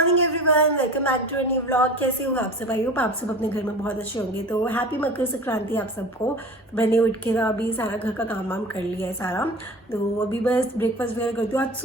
Morning everyone, welcome back to a new vlog. कैसे हो आप सब? आई होप आप सब अपने घर में बहुत अच्छे होंगे। तो हैप्पी मकर संक्रांति आप सबको। मैंने उठ के ना अभी सारा घर का काम वाम कर लिया है सारा, तो अभी बस ब्रेकफास्ट वगैरह करती हूँ। आज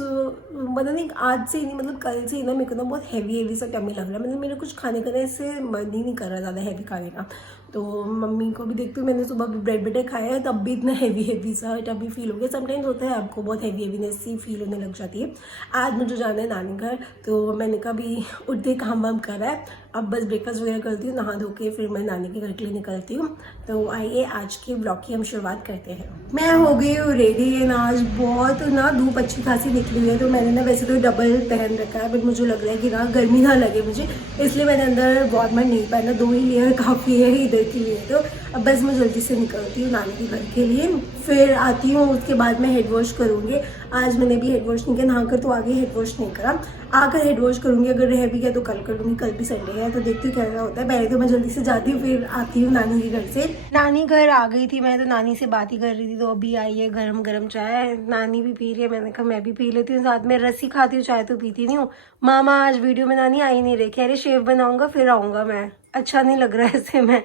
पता नहीं आज से ही नहीं, मतलब कल से ही ना मेरे को ना बहुत हैवी सा टमी लग रहा है। मतलब मेरे कुछ खाने का ना इससे मन ही नहीं कर रहा ज़्यादा हैवी खाने का। तो मम्मी को भी देखती हूँ, मैंने सुबह भी ब्रेड बटर खाया है तब भी इतना हैवी सा टमी फील हो गया। समटाइम्स होता है आपको बहुत हैवीनेस सी फील होने लग जाती है। आज मुझे जाना है नानी घर, तो मैंने कहा भी उठते काम वाम करा है, अब बस ब्रेकफास्ट वगैरह करती हूँ, नहा धो के फिर मैं नानी के घर के लिए निकलती हूँ। तो आइए आज के ब्लॉग की हम शुरुआत करते हैं। मैं हो गई हूँ रेडी है ना, आज बहुत ना धूप अच्छी खासी निकली हुई है, तो मैंने ना वैसे तो डबल पहन रखा है, बट मुझे लग रहा है कि ना गर्मी ना लगे मुझे, इसलिए मैंने अंदर वार्मर नहीं पहना। 2 ही लेयर काफ़ी है इधर के लिए। तो अब बस मैं जल्दी से निकलती हूँ नानी के घर के लिए, फिर आती हूँ। उसके बाद मैं हेड वॉश करूँगी। आज मैंने भी हेड वॉश नहीं किया, नहाकर तो आगे हेड वॉश नहीं करा, आकर हेड वॉश करूँगी। अगर रह भी गया तो कल कर लूँगी, कल भी संडे है तो देखती हूँ क्या होता है। पहले तो मैं जल्दी से जाती हूँ, फिर आती हूँ नानी के घर से। नानी घर आ गई थी मैं, तो नानी से बात ही कर रही थी, तो अभी आई है गरम गरम चाय। नानी भी पी रही है, मैंने कहा मैं भी पी लेती हूँ साथ में। रस्सी खाती हूँ, चाय तो पीती नहीं हूँ। मामा आज वीडियो में नानी आई नहीं रही, कह रही शेव बनाऊंगा फिर आऊँगा मैं। अच्छा नहीं लग रहा है ऐसे, मैं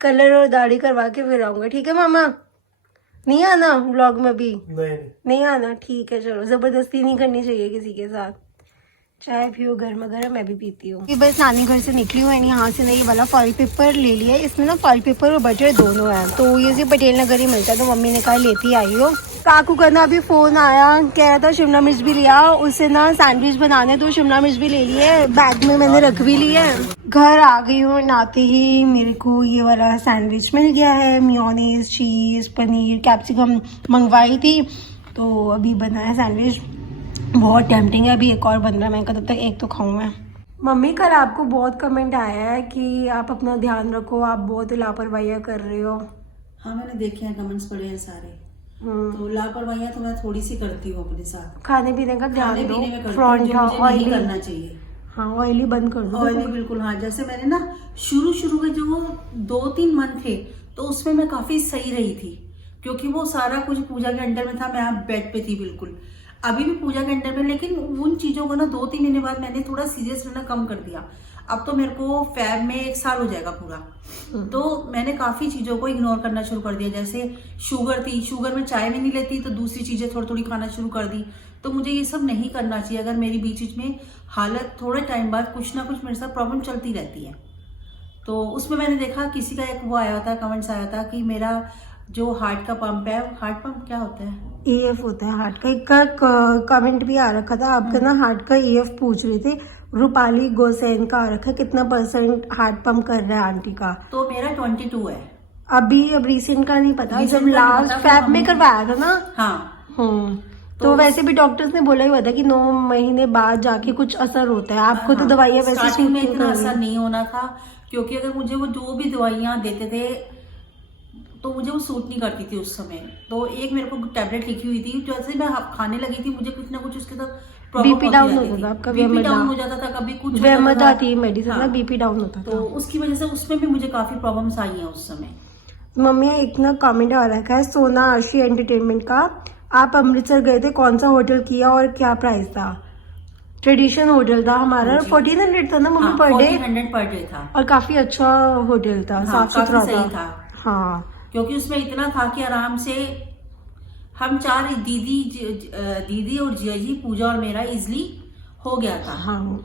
कलर और दाढ़ी करवा के फिर आऊँगा। ठीक है मामा? नहीं आना व्लॉग में भी? नहीं आना, ठीक है चलो। जबरदस्ती नहीं करनी चाहिए किसी के साथ। चाय पियो गर्मा गर्म, मैं भी पीती हूँ। बस नानी घर से निकली हुई है, यहाँ से ना ये वाला फॉइल पेपर ले लिया है। इसमें ना फॉइल पेपर और बटर दोनों है, तो ये सिर्फ पटेल नगर ही मिलता है, तो मम्मी ने कहा लेती आई हो। काकू का ना अभी फोन आया, कह रहा था शिमला मिर्च भी लिया, उससे ना सैंडविच बनाने, तो शिमला मिर्च भी ले लिए, बैग में मैंने रख भी ली है। घर आ गई हूँ, नाते ही मेरे को ये वाला सैंडविच मिल गया है। मेयोनीज, चीज़, पनीर, कैप्सिकम मंगवाई थी, तो अभी बना है सैंडविच। बहुत टेम्पटिंग है, अभी एक और बन रहा है, मैं कहा तब तक एक तो खाऊं मैं। मम्मी कल आपको बहुत कमेंट आया है कि आप अपना ध्यान रखो, आप बहुत लापरवाहियाँ कर रहे हो। हाँ, मैंने देखे हैं, कमेंट्स पढ़े हैं सारे। तो लापरवाहियाँ तो मैं थोड़ी सी करती हूँ अपने साथ। खाने पीने का ध्यान दो, परोंठा ऑयली करना चाहिए। हाँ ऑयली बंद कर दो, ऑयली बिल्कुल। हाँ, जैसे मैंने ना शुरू में जो 2-3 मंथ थे, तो उसमें मैं काफी सही रही थी, क्योंकि वो सारा कुछ पूजा के अंडर में था, मैं आप बेड पे थी बिल्कुल। अभी भी पूजा के अंडर में, लेकिन उन चीजों को ना 2-3 महीने बाद मैंने थोड़ा सीरियस रहना कम कर दिया। अब तो मेरे को फैब में 1 साल हो जाएगा पूरा, तो मैंने काफी चीजों को इग्नोर करना शुरू कर दिया। जैसे शुगर थी, शुगर में चाय में नहीं लेती, तो दूसरी चीजें थोड़ी थोड़ी खाना शुरू कर दी। तो मुझे ये सब नहीं करना चाहिए। अगर मेरी बीच में हालत थोड़े टाइम बाद कुछ ना कुछ मेरे साथ प्रॉब्लम चलती रहती है। तो उसमें मैंने देखा किसी का एक वो आया था, कमेंट्स आया था कि मेरा जो हार्ट का पंप है, हार्ट पंप क्या होता है? EF होता है हार्ट का। एक का कमेंट भी आ रखा था आपका ना, हार्ट का EF पूछ रहे थे। रूपाली गोसेन का आ रखा है, कितना % हार्ट पंप कर रहा है आंटी का? तो मेरा 22 है अभी। अब रिसेंट का नहीं पता, जब लास्ट फैब में करवाया था ना। हाँ। तो वैसे भी डॉक्टर्स ने बोला ही हुआ था कि 9 महीने बाद जाके कुछ असर होता है। आपको तो दवाइयाँ वैसे स्टार्टिंग में इतना असर नहीं होना था, क्योंकि अगर मुझे वो जो भी दवाइयाँ देते थे तो मुझे वो सूट नहीं करती थी उस समय। तो एक मेरे को टैबलेट लिखी हुई थी, जैसे मैं खाने लगी थी मुझे कुछ ना कुछ उसके साथ बीपी डाउन होता था आपका, बीपी डाउन हो जाता था, कभी कुछ मेडिसिन ना बीपी डाउन होता था, तो उसकी वजह से उसमें भी मुझे काफी प्रॉब्लम्स आई हैं उस समय। मम्मी एक ना कमेंट आ रखा है सोना आशी एंटरटेनमेंट का, आप अमृतसर गए थे, कौन सा होटल किया और क्या प्राइस था? ट्रेडिशन होटल था हमारा, 1400 था ना mummy per day? 1400 per day था, और काफी अच्छा होटल था, साफ सुथरा था। हाँ, क्योंकि उसमें इतना था कि आराम से हम 4 दीदी और जिया जी, पूजा और मेरा इजली हो गया था। हाँ।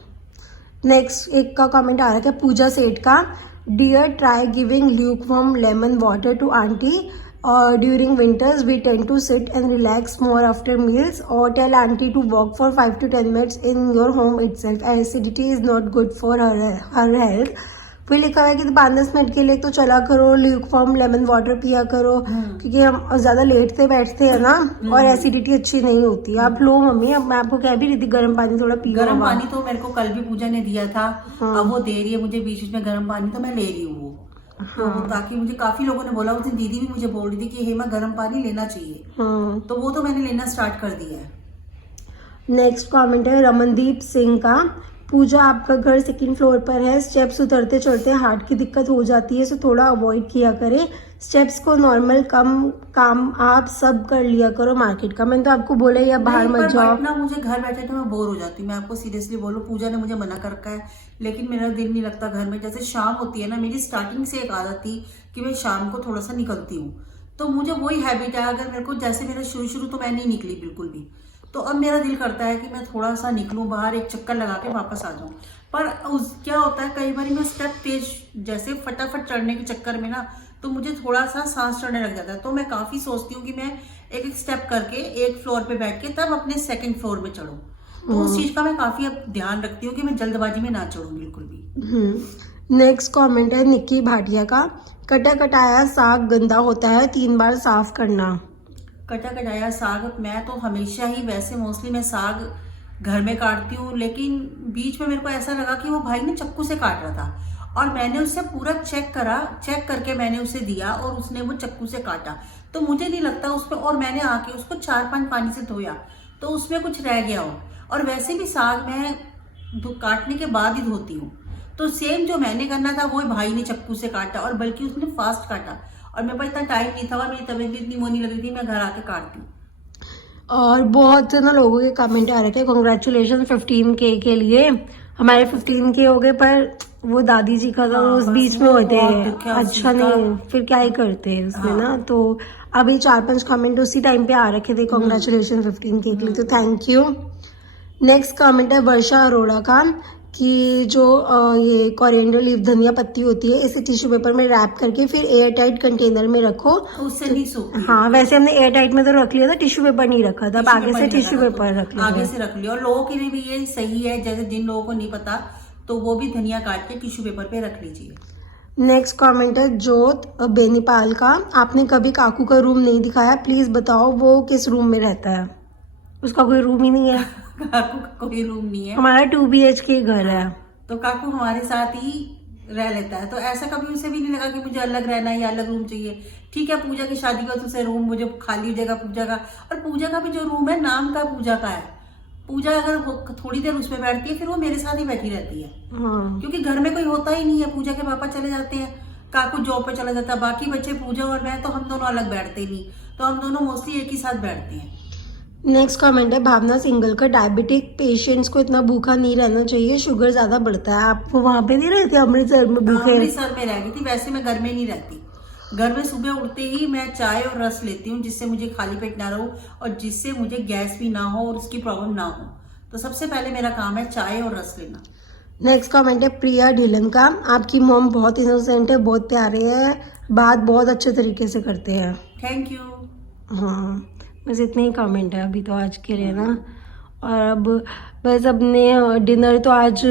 नेक्स्ट एक का कमेंट आ रहा है पूजा सेठ का, dear try giving lukewarm lemon water to aunty during winters we tend to sit and relax more after meals, or tell auntie to walk for 5 to 10 minutes in your home itself, acidity is not good for her health। फिर लिखा हुआ है कि 5-10 minute के लिए तो चला करो, ल्यूकवार्म लेमन वाटर पिया करो, क्योंकि हम ज्यादा लेटते बैठते हैं ना, और एसिडिटी अच्छी नहीं होती। आप लो मम्मी, अब मैं आपको कह भी रही थी गर्म पानी थोड़ा पियो। गर्म पानी तो मेरे को कल भी पूजा ने दिया था। अब वो दे रही है मुझे बीच में गर्म पानी, तो मैं ले रही हूँ वो। तो ताकि मुझे काफी लोगों ने बोला, उस दिन दीदी भी मुझे बोल रही थी कि हेमा गर्म पानी लेना चाहिए, तो वो तो मैंने लेना स्टार्ट कर दिया है। नेक्स्ट कमेंट है रमनदीप सिंह का, पूजा आपका घर 2nd फ्लोर पर है, स्टेप्स उतरते चढ़ते हार्ट की दिक्कत हो जाती है, सो थोड़ा अवॉइड किया करें, स्टेप्स को नॉर्मल कम काम आप सब कर लिया करो मार्केट का। मैंने तो आपको बोला या बाहर नहीं, मत पर जाओ। बट ना मुझे घर बैठे तो मैं बोर हो जाती हूँ। मैं आपको सीरियसली बोलूँ, पूजा ने मुझे मना कर रखा है, लेकिन मेरा दिल नहीं लगता घर में। जैसे शाम होती है ना, मेरी स्टार्टिंग से एक आदत थी कि मैं शाम को थोड़ा सा निकलती हूँ, तो मुझे वही हैबिट है। अगर मेरे को, जैसे मेरा शुरू तो मैं नहीं निकली बिल्कुल भी, तो अब मेरा दिल करता है कि मैं थोड़ा सा निकलूं बाहर, एक चक्कर लगा के वापस आ जाऊं। पर उस क्या होता है, कई बार मैं स्टेप तेज जैसे फटाफट चढ़ने के चक्कर में ना, तो मुझे थोड़ा सा सांस चढ़ने लग जाता है। तो मैं काफी सोचती हूँ कि मैं एक एक स्टेप करके एक फ्लोर पे बैठ के तब अपने सेकंड फ्लोर पे चढ़ूं। तो उस चीज का मैं काफी अब ध्यान रखती हूँ कि मैं जल्दबाजी में ना चढ़ूं बिल्कुल भी। नेक्स्ट कमेंट है निक्की भाटिया का, कटा कटाया साग गंदा होता है 3 बार साफ करना। कटा कटाया साग, मैं तो हमेशा ही, वैसे मोस्टली मैं साग घर में काटती हूँ, लेकिन बीच में मेरे को ऐसा लगा कि वो भाई ने चाकू से काट रहा था, और मैंने उससे पूरा चेक करके मैंने उसे दिया, और उसने वो चाकू से काटा। तो मुझे नहीं लगता उसमें, और मैंने आके उसको 4-5 पानी से धोया तो उसमें कुछ रह गया हो। और वैसे भी साग मैं काटने के बाद ही धोती हूँ। तो सेम जो मैंने करना था वो भाई ने चाकू से काटा, और बल्कि उसने फास्ट काटा, और मेरे पास इतना टाइम नहीं था और मेरी तबीयत भी इतनी वो नहीं लग रही थी, मैं घर आके काटती हूँ। और बहुत से ना लोगों के कमेंट आ रहे थे कॉन्ग्रेचुलेशन 15K के लिए। हमारे 15K हो गए, पर वो दादी जी का तो हाँ, उस बस बीच में वो होते बहुत हैं, दुख है उस अच्छा चीज का। नहीं, फिर क्या ही करते हैं उसमें हाँ। ना। तो अभी 4-5 कमेंट उसी टाइम पे आ रखे थे कॉन्ग्रेचुलेशन 15K के लिए, तो थैंक यू। नेक्स्ट कमेंट है वर्षा अरोड़ा का, कि जो ये कोरिएंडर लीफ धनिया पत्ती होती है, इसे टिश्यू पेपर में रैप करके फिर एयर टाइट कंटेनर में रखो। उससे नहीं सूखती। हाँ, वैसे हमने एयर टाइट में तो रख लिया था, टिश्यू पेपर नहीं रखा था, अब आगे से टिश्यू पेपर रख लिया। आगे से रख लिया। और लोगों के लिए भी ये सही है, जैसे जिन लोगों को नहीं पता तो वो भी धनिया काट के टिश्यू पेपर पे रख लीजिए। नेक्स्ट कमेंट है जोत बेनीपाल का, आपने कभी काकू का रूम नहीं दिखाया, प्लीज बताओ वो किस रूम में रहता है। उसका कोई रूम ही नहीं है। काकू का कोई रूम नहीं है, हमारा 2 BHK घर है। तो काकू हमारे साथ ही रह लेता है। तो ऐसा कभी उसे भी नहीं लगा कि मुझे अलग रहना है या अलग रूम चाहिए। ठीक है, पूजा की शादी का तो उसे रूम मुझे खाली जगह पूजा का, और पूजा का भी जो रूम है नाम का पूजा का है। पूजा अगर थोड़ी देर उसमें बैठती है, फिर वो मेरे साथ ही बैठी रहती है। हाँ। क्योंकि घर में कोई होता ही नहीं है। पूजा के पापा चले जाते हैं, काकू जॉब पे चला जाता है, बाकी बच्चे पूजा और मैं, तो हम दोनों अलग बैठते नहीं। तो हम दोनों मोस्टली एक ही साथ बैठते हैं। नेक्स्ट कमेंट है भावना सिंगल का, डायबिटिक पेशेंट्स को इतना भूखा नहीं रहना चाहिए, शुगर ज्यादा बढ़ता है। आप वहाँ पे नहीं रहते अमृतसर में भूखे? अमृतसर में रह गई थी। वैसे मैं घर में नहीं रहती। घर में सुबह उठते ही मैं चाय और रस लेती हूँ, जिससे मुझे खाली पेट ना रहूं और जिससे मुझे गैस भी ना हो और उसकी प्रॉब्लम ना हो। तो सबसे पहले मेरा काम है चाय और रस लेना। नेक्स्ट कमेंट है प्रिया ढिलन का, आपकी मॉम बहुत इनोसेंट है, बहुत प्यारे है, बात बहुत अच्छे तरीके से करते हैं। Thank you. हाँ, बस इतने ही कमेंट है अभी तो आज के लिए ना। और अब बस अपने डिनर तो आज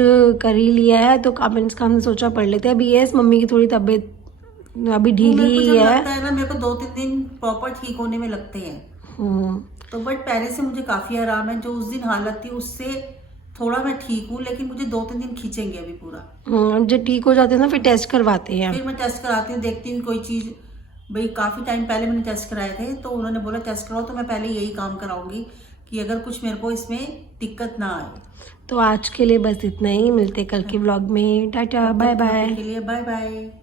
कर ही लिया है, तो कमेंट्स का हमने सोचा पढ़ लेते हैं। अभी यस, मम्मी की थोड़ी तबीयत अभी ढीली मेरे को जब है। लगता है ना, मेरे को 2-3 दिन प्रॉपर ठीक होने में लगते हैं। तो बट पहले से मुझे काफी आराम है। जो उस दिन हालत थी उससे थोड़ा मैं ठीक हूँ, लेकिन मुझे 2-3 दिन खींचेंगे अभी पूरा। जब ठीक हो जाते हैं ना, फिर टेस्ट करवाते हैं। फिर मैं टेस्ट कराती हूँ, देखती हूँ कोई चीज। भाई काफी टाइम पहले मैंने टेस्ट कराए थे, तो उन्होंने बोला टेस्ट कराओ, तो मैं पहले यही काम कराऊंगी कि अगर कुछ मेरे को इसमें दिक्कत ना आए। तो आज के लिए बस इतना ही, मिलते कल के व्लॉग में। Tata, bye bye. के लिए बाय बाय।